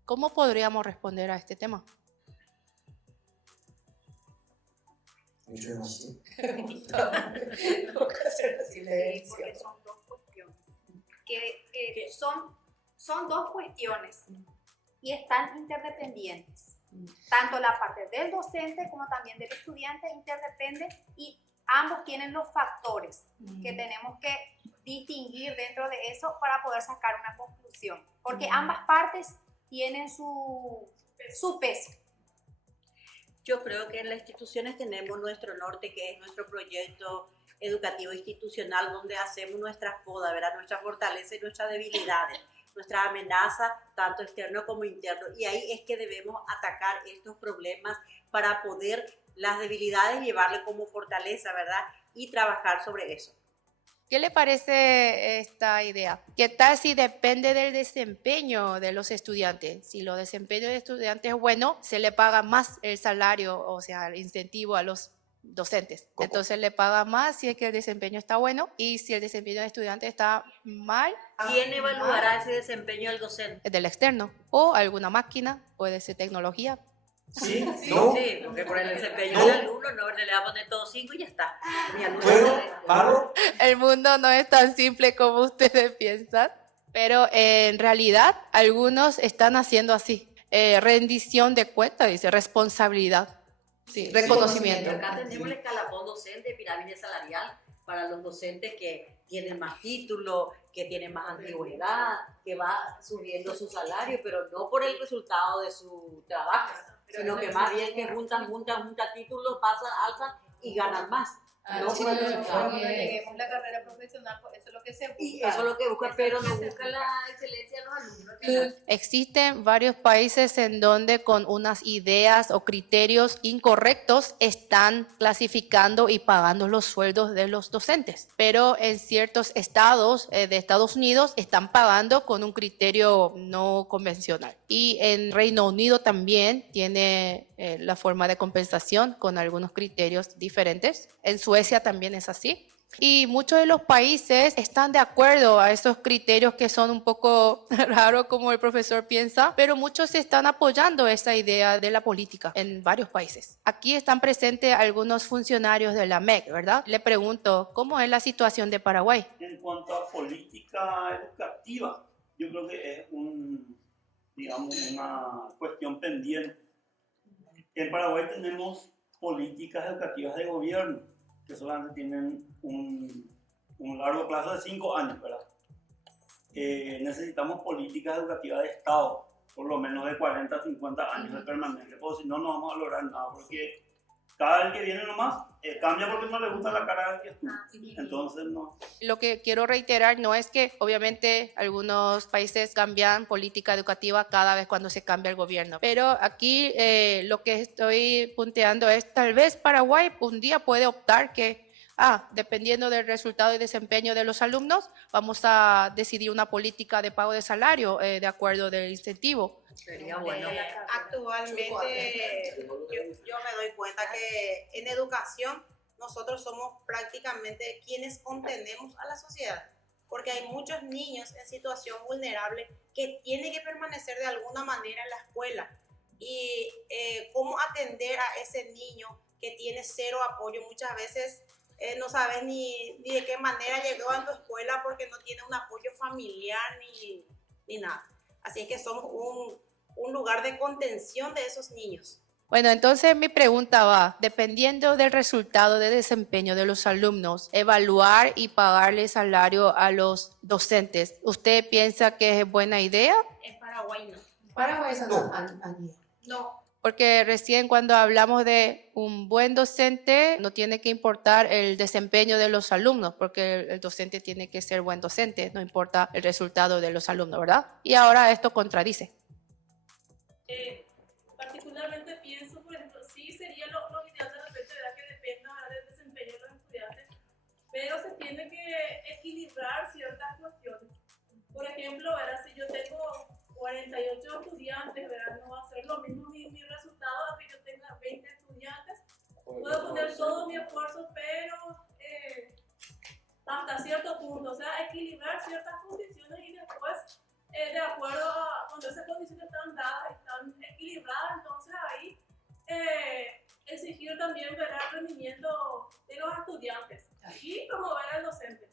¿Cómo podríamos responder a este tema? Muy 조용하시지? Porque son dos cuestiones. Que son dos cuestiones y están interdependientes. Tanto la parte del docente como también del estudiante interdepende y ambos tienen los factores que tenemos que distinguir dentro de eso para poder sacar una conclusión. Porque ambas partes tienen su peso. Yo creo que en las instituciones tenemos nuestro norte, que es nuestro proyecto educativo institucional, donde hacemos nuestra FODA, ¿verdad? Nuestra fortaleza y nuestras debilidades, nuestra amenaza, tanto externo como interno. Y ahí es que debemos atacar estos problemas para poder las debilidades llevarle como fortaleza, ¿verdad? Y trabajar sobre eso. ¿Qué le parece esta idea? ¿Qué tal si depende del desempeño de los estudiantes? Si el desempeño del estudiante es bueno, se le paga más el salario, o sea, el incentivo a los docentes. ¿Cómo? Entonces le paga más si es que el desempeño está bueno y si el desempeño del estudiante está mal, ¿Quién evaluará ese desempeño del docente? es del externo. O alguna máquina, puede ser tecnología. ¿Sí? ¿No? Sí, porque por el desempeño ¿No? del alumno no le va a poner todo 5 y ya está. Mi alumno ¿Bueno? ¿Malo? El mundo no es tan simple como ustedes piensan, pero en realidad algunos están haciendo así. Rendición de cuentas, dice, responsabilidad. Sí, reconocimiento. Acá tenemos el escalafón docente, pirámide salarial, para los docentes que tienen más título, que tienen más antigüedad, que va subiendo su salario, pero no por el resultado de su trabajo, sino que más bien que juntan títulos, pasan, alzan y ganan más. No Sí, cualificado. cuando lleguemos a la carrera profesional, pues eso es lo que se busca. Y eso es lo que busca, pero no busca la excelencia de los alumnos. Existen varios países en donde con unas ideas o criterios incorrectos están clasificando y pagando los sueldos de los docentes, pero en ciertos estados de Estados Unidos están pagando con un criterio no convencional. Y en Reino Unido también tiene la forma de compensación con algunos criterios diferentes. En Suecia también es así. Y muchos de los países están de acuerdo a esos criterios que son un poco raros como el profesor piensa, pero muchos están apoyando esa idea de la política en varios países. Aquí están presentes algunos funcionarios de la MEC, ¿verdad? Le pregunto, ¿cómo es la situación de Paraguay? En cuanto a política educativa, yo creo que es una cuestión pendiente. En Paraguay tenemos políticas educativas de gobierno que solamente tienen un largo plazo de 5 años, ¿verdad? Necesitamos políticas educativas de Estado, por lo menos de 40 a 50 años de permanencia, porque si no, no vamos a lograr nada, porque cada vez que viene nomás cambia porque no le gusta la cara del que estudia. Entonces, no. Lo que quiero reiterar no es que obviamente algunos países cambian política educativa cada vez cuando se cambia el gobierno, pero aquí lo que estoy punteando es tal vez Paraguay un día puede optar que dependiendo del resultado y desempeño de los alumnos, vamos a decidir una política de pago de salario de acuerdo del incentivo. Sería bueno. Actualmente yo me doy cuenta que en educación nosotros somos prácticamente quienes contenemos a la sociedad, porque hay muchos niños en situación vulnerable que tienen que permanecer de alguna manera en la escuela. Y cómo atender a ese niño que tiene cero apoyo, muchas veces no sabes ni de qué manera llegó a tu escuela porque no tiene un apoyo familiar ni nada. Así es que somos un lugar de contención de esos niños. Bueno, entonces mi pregunta va, dependiendo del resultado de desempeño de los alumnos, evaluar y pagarle salario a los docentes, ¿usted piensa que es buena idea? En Paraguay no. Paraguay No. Porque recién cuando hablamos de un buen docente, no tiene que importar el desempeño de los alumnos, porque el docente tiene que ser buen docente, no importa el resultado de los alumnos, ¿verdad? Y ahora esto contradice. Particularmente pienso, por ejemplo, sí sería lo ideal de repente, ¿verdad? Que dependa del desempeño de los estudiantes, pero se tiene que equilibrar ciertas cuestiones. Por ejemplo, ¿verdad? Si yo tengo 48 estudiantes, ¿verdad? No va a ser lo mismo mi resultado a que yo tenga 20 estudiantes. Puedo poner todo mi esfuerzo, pero hasta cierto punto, o sea, equilibrar ciertas condiciones y después, de acuerdo a cuando esas condiciones están dadas, están equilibradas, entonces ahí exigir también ver el rendimiento de los estudiantes y promover al docente.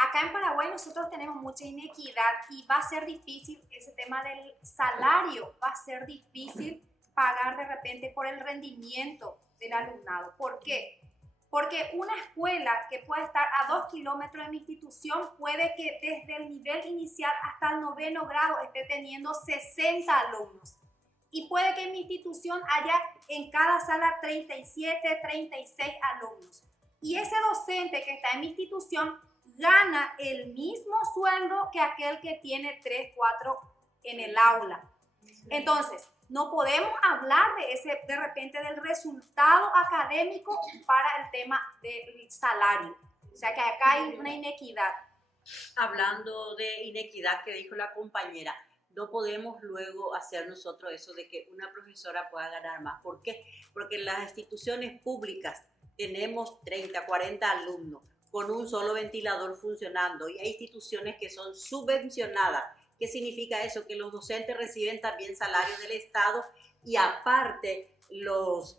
Acá en Paraguay nosotros tenemos mucha inequidad y va a ser difícil ese tema del salario, va a ser difícil pagar de repente por el rendimiento del alumnado. ¿Por qué? Porque una escuela que puede estar a 2 kilómetros de mi institución puede que desde el nivel inicial hasta el 9º grado esté teniendo 60 alumnos. Y puede que en mi institución haya en cada sala 37, 36 alumnos. Y ese docente que está en mi institución gana el mismo sueldo que aquel que tiene 3, 4 en el aula. Entonces, no podemos hablar de repente del resultado académico para el tema del salario. O sea que acá hay una inequidad. Hablando de inequidad que dijo la compañera, no podemos luego hacer nosotros eso de que una profesora pueda ganar más. ¿Por qué? Porque en las instituciones públicas tenemos 30, 40 alumnos con un solo ventilador funcionando y hay instituciones que son subvencionadas. ¿Qué significa eso? Que los docentes reciben también salarios del Estado y aparte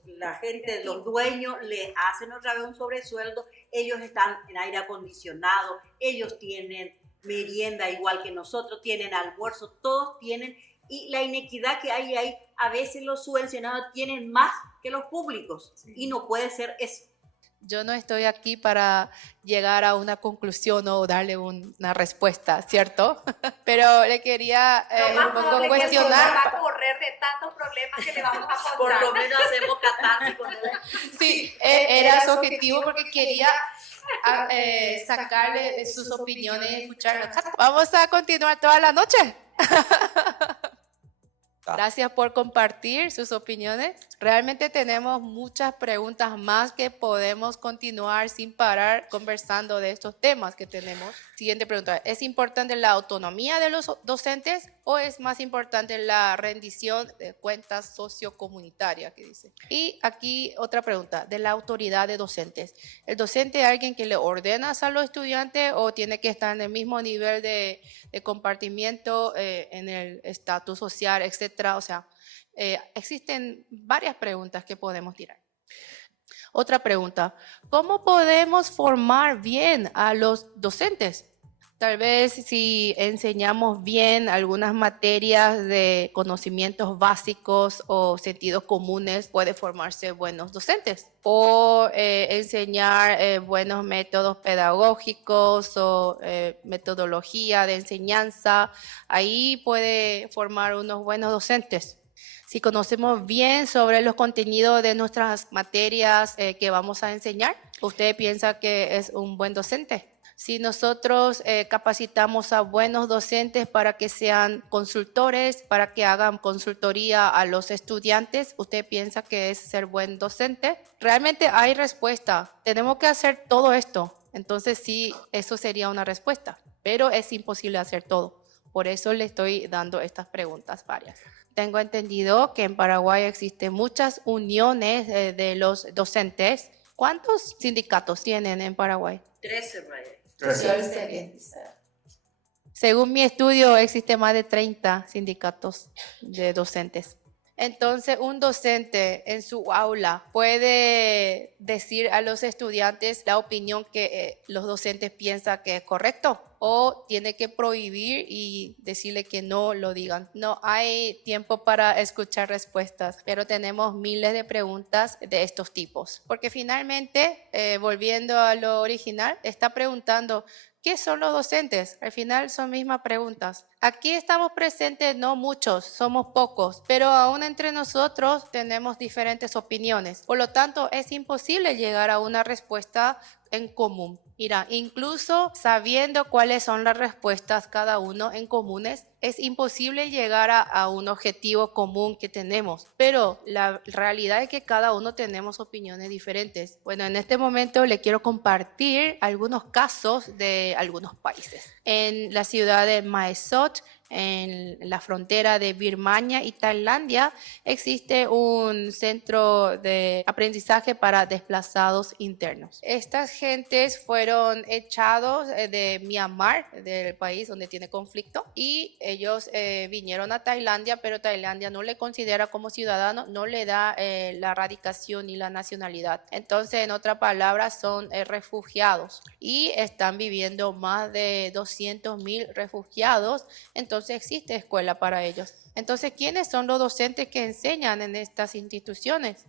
la gente, los dueños les hacen otra vez un sobresueldo, ellos están en aire acondicionado, ellos tienen merienda igual que nosotros, tienen almuerzo, todos tienen, y la inequidad que hay ahí, a veces los subvencionados tienen más que los públicos y no puede ser eso. Yo no estoy aquí para llegar a una conclusión o darle una respuesta, ¿cierto? Pero le quería un poco cuestionar. Va a correr de tantos problemas que le vamos a Por contar. lo menos hacemos catarsis con él. Sí, era su objetivo porque quería sacarle sus opiniones y escucharlas. Vamos a continuar toda la noche. Gracias por compartir sus opiniones. Realmente tenemos muchas preguntas más que podemos continuar sin parar conversando de estos temas que tenemos. Siguiente pregunta. ¿Es importante la autonomía de los docentes o es más importante la rendición de cuentas sociocomunitarias que dice? Y aquí otra pregunta de la autoridad de docentes. ¿El docente es alguien que le ordena a los estudiantes o tiene que estar en el mismo nivel de compartimiento en el estatus social, etcétera? O sea, existen varias preguntas que podemos tirar. Otra pregunta, ¿cómo podemos formar bien a los docentes? Tal vez si enseñamos bien algunas materias de conocimientos básicos o sentidos comunes, puede formarse buenos docentes. O enseñar buenos métodos pedagógicos o metodología de enseñanza, ahí puede formar unos buenos docentes. Si conocemos bien sobre los contenidos de nuestras materias que vamos a enseñar, ¿usted piensa que es un buen docente? Si nosotros capacitamos a buenos docentes para que sean consultores, para que hagan consultoría a los estudiantes, ¿usted piensa que es ser buen docente? Realmente hay respuesta. Tenemos que hacer todo esto. Entonces sí, eso sería una respuesta, pero es imposible hacer todo. Por eso le estoy dando estas preguntas varias. Tengo entendido que en Paraguay existen muchas uniones de los docentes. ¿Cuántos sindicatos tienen en Paraguay? 13, Brian. Según mi estudio, existe más de 30 sindicatos de docentes. Entonces, un docente en su aula puede decir a los estudiantes la opinión que los docentes piensan que es correcto, o tiene que prohibir y decirle que no lo digan. No hay tiempo para escuchar respuestas, pero tenemos miles de preguntas de estos tipos. Porque finalmente, volviendo a lo original, está preguntando, ¿qué son los docentes? Al final son mismas preguntas. Aquí estamos presentes no muchos, somos pocos, pero aún entre nosotros tenemos diferentes opiniones. Por lo tanto, es imposible llegar a una respuesta en común. Mira, incluso sabiendo cuáles son las respuestas cada uno en comunes, es imposible llegar a un objetivo común que tenemos. Pero la realidad es que cada uno tenemos opiniones diferentes. Bueno, en este momento le quiero compartir algunos casos de algunos países. En la ciudad de Mae Sot, en la frontera de Birmania y Tailandia, existe un centro de aprendizaje para desplazados internos. Estas gentes fueron echados de Myanmar, del país donde tiene conflicto, y ellos vinieron a Tailandia, pero Tailandia no le considera como ciudadano, no le da la radicación ni la nacionalidad. Entonces, en otras palabras, son refugiados y están viviendo más de 200,000 refugiados. Entonces existe escuela para ellos. Entonces, ¿quiénes son los docentes que enseñan en estas instituciones?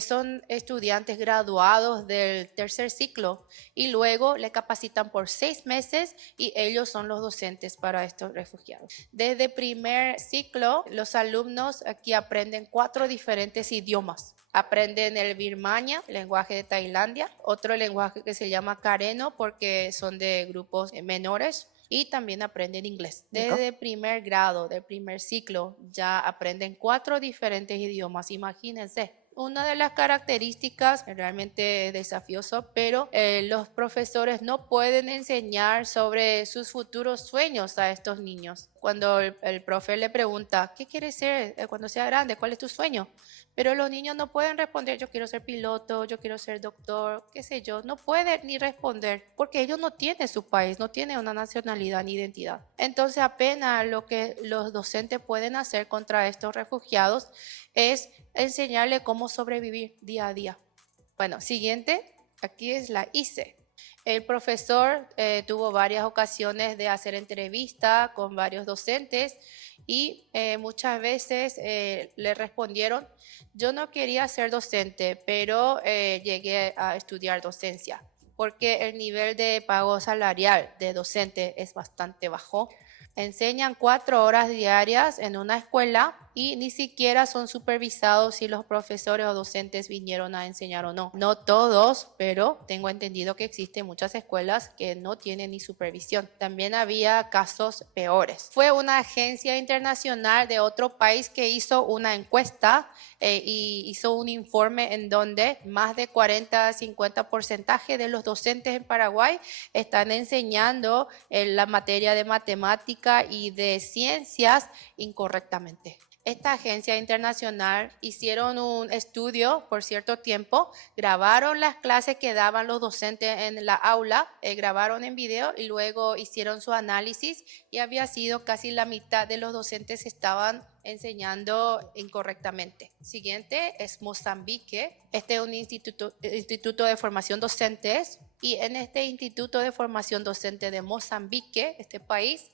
Son estudiantes graduados del tercer ciclo y luego le capacitan por 6 meses y ellos son los docentes para estos refugiados. Desde primer ciclo, los alumnos aquí aprenden 4 diferentes idiomas. Aprenden el birmania, el lenguaje de Tailandia, otro lenguaje que se llama careno porque son de grupos menores, y también aprenden inglés. Desde primer grado, del primer ciclo, ya aprenden 4 diferentes idiomas, imagínense. Una de las características, realmente es desafioso, pero los profesores no pueden enseñar sobre sus futuros sueños a estos niños. Cuando el profe le pregunta, ¿qué quieres ser cuando sea grande? ¿Cuál es tu sueño? Pero los niños no pueden responder, yo quiero ser piloto, yo quiero ser doctor, qué sé yo. No pueden ni responder porque ellos no tienen su país, no tienen una nacionalidad ni identidad. Entonces apenas lo que los docentes pueden hacer contra estos refugiados es enseñarles cómo sobrevivir día a día. Bueno, siguiente, aquí es la ICE. El profesor tuvo varias ocasiones de hacer entrevistas con varios docentes y muchas veces le respondieron, yo no quería ser docente, pero llegué a estudiar docencia, porque el nivel de pago salarial de docente es bastante bajo. Enseñan 4 horas diarias en una escuela y ni siquiera son supervisados si los profesores o docentes vinieron a enseñar o no. No todos, pero tengo entendido que existen muchas escuelas que no tienen ni supervisión. También había casos peores. Fue una agencia internacional de otro país que hizo una encuesta y hizo un informe en donde más de 40-50% de los docentes en Paraguay están enseñando la materia de matemática y de ciencias incorrectamente. Esta agencia internacional hicieron un estudio por cierto tiempo, grabaron las clases que daban los docentes en la aula, grabaron en video y luego hicieron su análisis y había sido casi la mitad de los docentes estaban enseñando incorrectamente. Siguiente es Mozambique. Este es un instituto de formación docentes y en este instituto de formación docente de Mozambique, este país,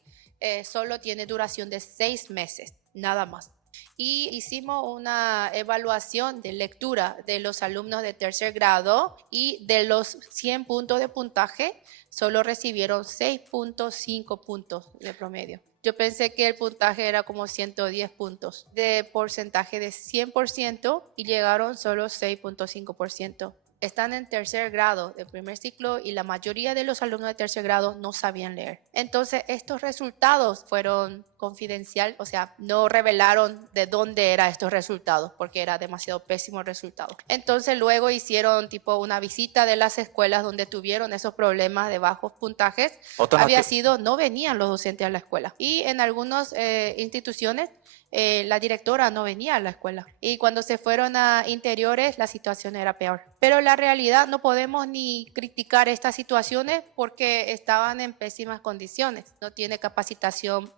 solo tiene duración de 6 meses, nada más. Y hicimos una evaluación de lectura de los alumnos de tercer grado y de los 100 puntos de puntaje, solo recibieron 6.5 puntos de promedio. Yo pensé que el puntaje era como 110 puntos de porcentaje de 100% y llegaron solo 6.5%. Están en tercer grado del primer ciclo y la mayoría de los alumnos de tercer grado no sabían leer. Entonces, estos resultados fueron confidencial, o sea, no revelaron de dónde eran estos resultados porque era demasiado pésimo el resultado. Entonces luego hicieron tipo una visita de las escuelas donde tuvieron esos problemas de bajos puntajes. Había sido, no venían los docentes a la escuela y en algunas instituciones la directora no venía a la escuela y cuando se fueron a interiores la situación era peor. Pero la realidad no podemos ni criticar estas situaciones porque estaban en pésimas condiciones. No tiene capacitación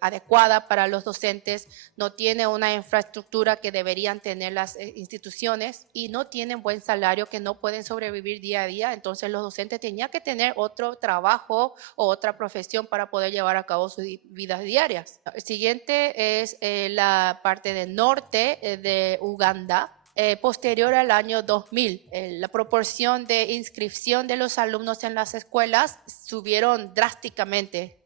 adecuada para los docentes, no tiene una infraestructura que deberían tener las instituciones y no tienen buen salario que no pueden sobrevivir día a día. Entonces los docentes tenían que tener otro trabajo o otra profesión para poder llevar a cabo sus vidas diarias. El siguiente es la parte del norte de Uganda. Posterior al año 2000, la proporción de inscripción de los alumnos en las escuelas subieron drásticamente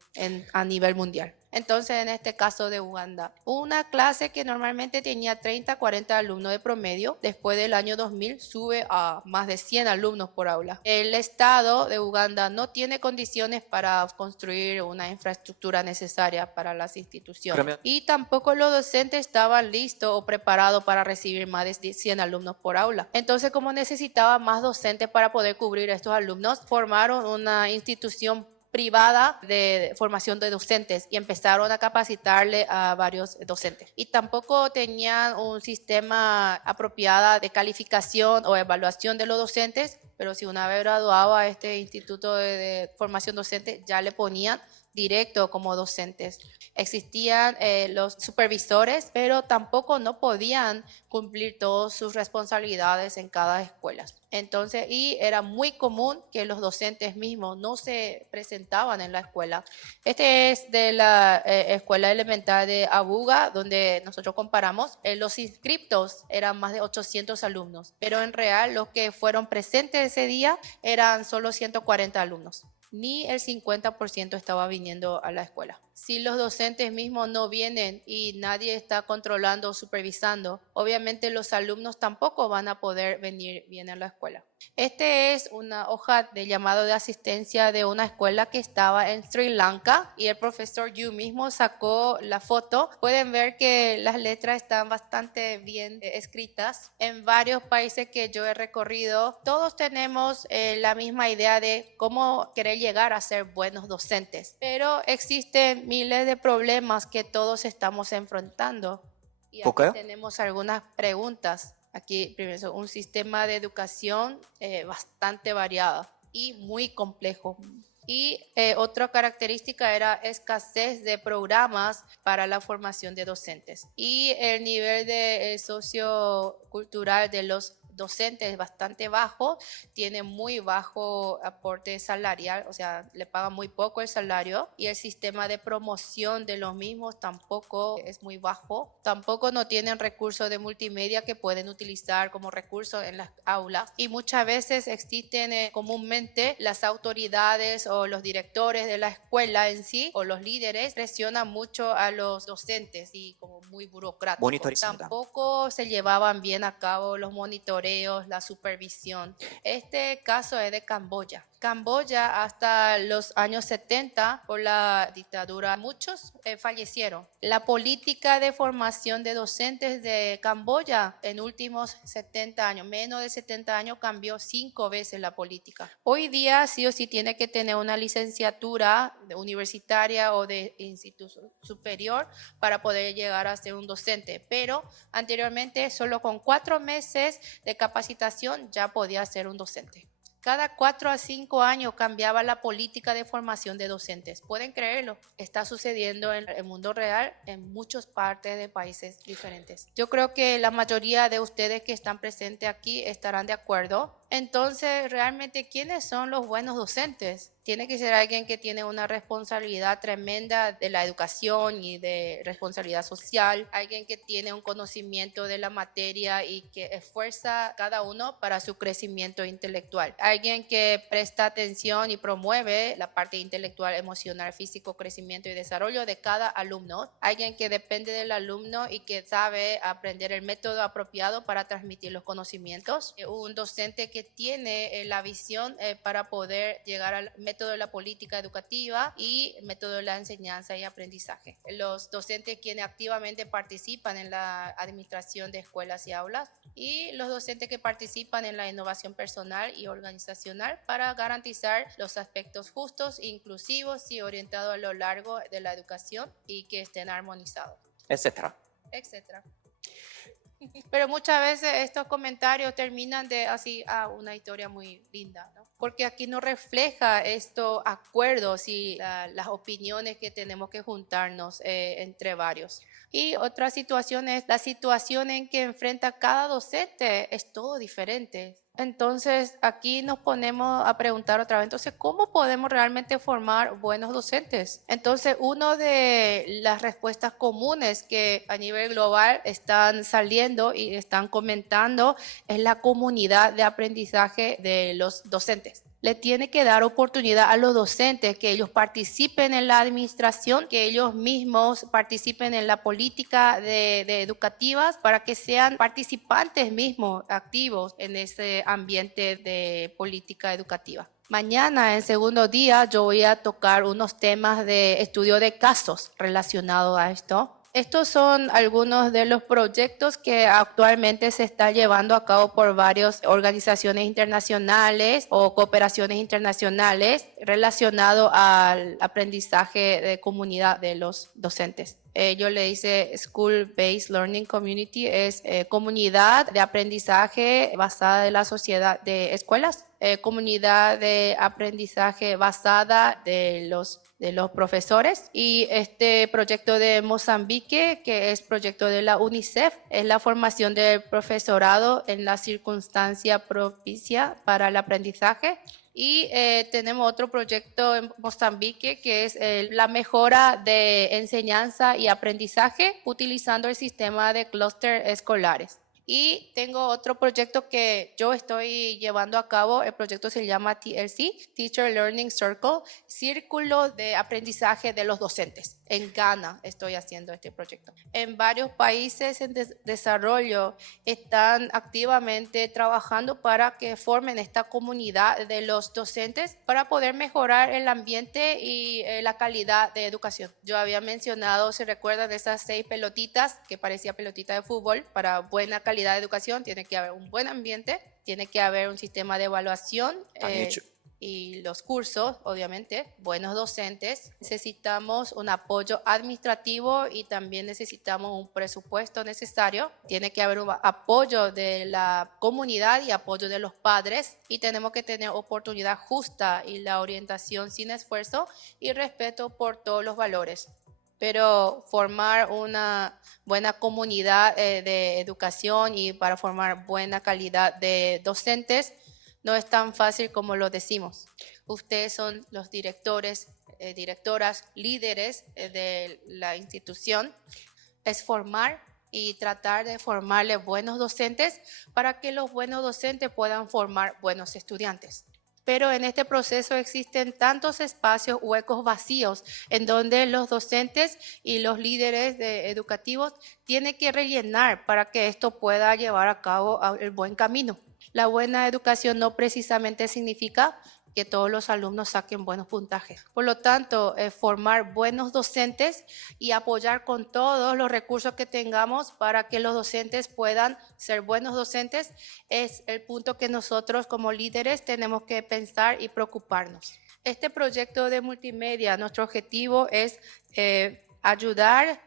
a nivel mundial. Entonces, en este caso de Uganda, una clase que normalmente tenía 30-40 alumnos de promedio, después del año 2000 sube a más de 100 alumnos por aula. El Estado de Uganda no tiene condiciones para construir una infraestructura necesaria para las instituciones. Y tampoco los docentes estaban listos o preparados para recibir más de 100 alumnos por aula. Entonces, como necesitaba más docentes para poder cubrir a estos alumnos, formaron una institución privada de formación de docentes y empezaron a capacitarle a varios docentes. Y tampoco tenían un sistema apropiado de calificación o evaluación de los docentes, pero si una vez graduado a este instituto de formación docente, ya le ponían directo como docentes. Existían los supervisores, pero tampoco no podían cumplir todas sus responsabilidades en cada escuela. Entonces, y era muy común que los docentes mismos no se presentaban en la escuela. Este es de la escuela elemental de Abuga, donde nosotros comparamos. Los inscriptos eran más de 800 alumnos, pero en real los que fueron presentes ese día eran solo 140 alumnos. Ni el 50% estaba viniendo a la escuela. Si los docentes mismos no vienen y nadie está controlando o supervisando, obviamente los alumnos tampoco van a poder venir bien a la escuela. Este es una hoja de llamado de asistencia de una escuela que estaba en Sri Lanka y el profesor Yu mismo sacó la foto. Pueden ver que las letras están bastante bien escritas. En varios países que yo he recorrido, todos tenemos la misma idea de cómo querer llegar a ser buenos docentes, pero existen miles de problemas que todos estamos enfrentando. Y aquí tenemos algunas preguntas. Aquí, primero, un sistema de educación bastante variado y muy complejo. Y otra característica era escasez de programas para la formación de docentes. Y el nivel de sociocultural de los docentes es bastante bajo, tienen muy bajo aporte salarial, o sea, le pagan muy poco el salario y el sistema de promoción de los mismos tampoco es muy bajo. Tampoco no tienen recursos de multimedia que pueden utilizar como recursos en las aulas y muchas veces existen comúnmente las autoridades o los directores de la escuela en sí o los líderes presionan mucho a los docentes y como muy burocráticos. 모니터링입니다. Tampoco se llevaban bien a cabo los monitoreos, la supervisión. Este caso es de Camboya. Camboya hasta los años 70 por la dictadura muchos fallecieron. La política de formación de docentes de Camboya en últimos 70 años, menos de 70 años, cambió 5 veces la política. Hoy día sí o sí tiene que tener una licenciatura universitaria o de institución superior para poder llegar a ser un docente, pero anteriormente solo con 4 meses de capacitación ya podía ser un docente. Cada 4 a 5 años cambiaba la política de formación de docentes. ¿Pueden creerlo? Está sucediendo en el mundo real en muchas partes de países diferentes. Yo creo que la mayoría de ustedes que están presentes aquí estarán de acuerdo. Entonces, realmente, ¿quiénes son los buenos docentes? Tiene que ser alguien que tiene una responsabilidad tremenda de la educación y de responsabilidad social, alguien que tiene un conocimiento de la materia y que esfuerza cada uno para su crecimiento intelectual, alguien que presta atención y promueve la parte intelectual, emocional, físico, crecimiento y desarrollo de cada alumno, alguien que depende del alumno y que sabe aprender el método apropiado para transmitir los conocimientos, un docente que tiene la visión para poder llegar al método de la política educativa y método de la enseñanza y aprendizaje. Los docentes quienes activamente participan en la administración de escuelas y aulas y los docentes que participan en la innovación personal y organizacional para garantizar los aspectos justos, inclusivos y orientados a lo largo de la educación y que estén armonizados, etc. etcétera. Pero muchas veces estos comentarios terminan de así, una historia muy linda, ¿no? Porque aquí no refleja estos acuerdos y las opiniones que tenemos que juntarnos entre varios. Y otra situación es la situación en que enfrenta cada docente, es todo diferente. Entonces, aquí nos ponemos a preguntar otra vez, entonces, ¿cómo podemos realmente formar buenos docentes? Entonces, una de las respuestas comunes que a nivel global están saliendo y están comentando es la comunidad de aprendizaje de los docentes. Le tiene que dar oportunidad a los docentes que ellos participen en la administración, que ellos mismos participen en la política de educativas para que sean participantes mismos activos en ese ambiente de política educativa. Mañana, en segundo día, yo voy a tocar unos temas de estudio de casos relacionados a esto. Estos son algunos de los proyectos que actualmente se están llevando a cabo por varias organizaciones internacionales o cooperaciones internacionales relacionados al aprendizaje de comunidad de los docentes. Yo le dice School Based Learning Community, es comunidad de aprendizaje basada en la sociedad de escuelas, comunidad de aprendizaje basada de los profesores y este proyecto de Mozambique, que es proyecto de la UNICEF, es la formación del profesorado en la circunstancia propicia para el aprendizaje. Y tenemos otro proyecto en Mozambique que es la mejora de enseñanza y aprendizaje utilizando el sistema de clúster escolares. Y tengo otro proyecto que yo estoy llevando a cabo, el proyecto se llama TLC, Teacher Learning Circle, Círculo de Aprendizaje de los Docentes. En Ghana estoy haciendo este proyecto. En varios países en desarrollo están activamente trabajando para que formen esta comunidad de los docentes para poder mejorar el ambiente y la calidad de educación. Yo había mencionado, se recuerdan de esas 6 pelotitas que parecía pelotita de fútbol. Para buena calidad de educación tiene que haber un buen ambiente, tiene que haber un sistema de evaluación y los cursos, obviamente, buenos docentes. Necesitamos un apoyo administrativo y también necesitamos un presupuesto necesario. Tiene que haber un apoyo de la comunidad y apoyo de los padres y tenemos que tener oportunidad justa y la orientación sin esfuerzo y respeto por todos los valores. pero formar una buena comunidad de educación y para formar buena calidad de docentes no es tan fácil como lo decimos. Ustedes son los directores, directoras, líderes de la institución. Es formar y tratar de formarle buenos docentes para que los buenos docentes puedan formar buenos estudiantes. Pero en este proceso existen tantos espacios, huecos vacíos, en donde los docentes y los líderes educativos tienen que rellenar para que esto pueda llevar a cabo el buen camino. La buena educación no precisamente significa que todos los alumnos saquen buenos puntajes. Por lo tanto, formar buenos docentes y apoyar con todos los recursos que tengamos para que los docentes puedan ser buenos docentes es el punto que nosotros como líderes tenemos que pensar y preocuparnos. Este proyecto de multimedia, nuestro objetivo es ayudar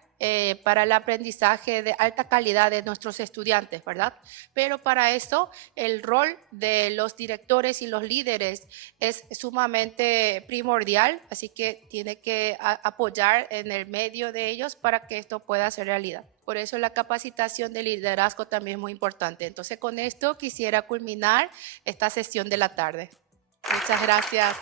para el aprendizaje de alta calidad de nuestros estudiantes, ¿verdad? Pero para eso el rol de los directores y los líderes es sumamente primordial, así que tiene que apoyar en el medio de ellos para que esto pueda ser realidad. Por eso la capacitación de liderazgo también es muy importante. Entonces con esto quisiera culminar esta sesión de la tarde. Muchas gracias.